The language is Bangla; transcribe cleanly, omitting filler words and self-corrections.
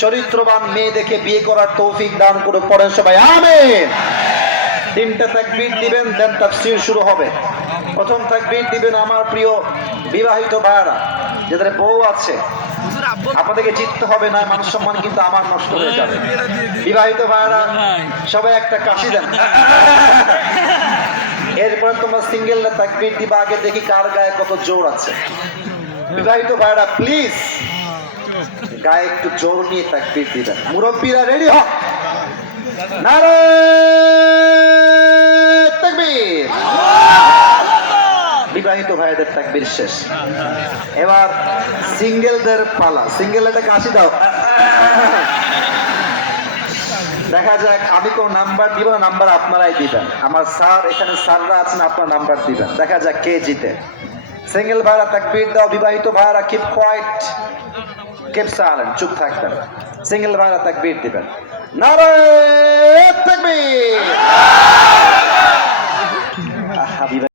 চরিত্রবান মেয়ে দেখে বিয়ে করার তৌফিক দান করুক। পড়েন সবাই আমিন। তিনটা তাকবীর দিবেন, দেন তাফসীর শুরু হবে। প্রথম তাকবীর দিবেন আমার প্রিয় বিবাহিত ভাইরা, যাদের বউ আছে। আপনাদেরকে জিততে হবে না, মান সম্মান কিন্তু আমার নষ্ট হয়ে যাবে। বিবাহিত ভাইরা সবাই একটা কাশি দেন। এরপরে তোমরা সিঙ্গেল তাকবীর দিবা, আগে দেখি কার গায়ে কত জোর আছে। বিবাহিত ভাইরা প্লিজ গায়ে একটু জোর নিয়ে তাকবীর দিবেন। মুরব্বীরা রেডি হ, নারে তাকবীর। বিবাহিত ভাইদের তাকবীর শেষ, এবার সিঙ্গেলদের পালা। সিঙ্গেলদের কাশি দাও। দেখা যাক, আমি কোন নাম্বার দিব না, নাম্বার আপনারাই দিবেন। আমার স্যার এখানে, স্যাররা আছেন, আপনার নাম্বার দিবেন। দেখা যাক কে জিতে। সিঙ্গেল ভাইরা তাকবীর দাও, বিবাহিত ভাইরা কিপ কোয়াইট, কিপ সাইলেন্ট, চুপ থাকবেন। সিঙ্গেল ভাইরা তাকবীর দিবেন। নারে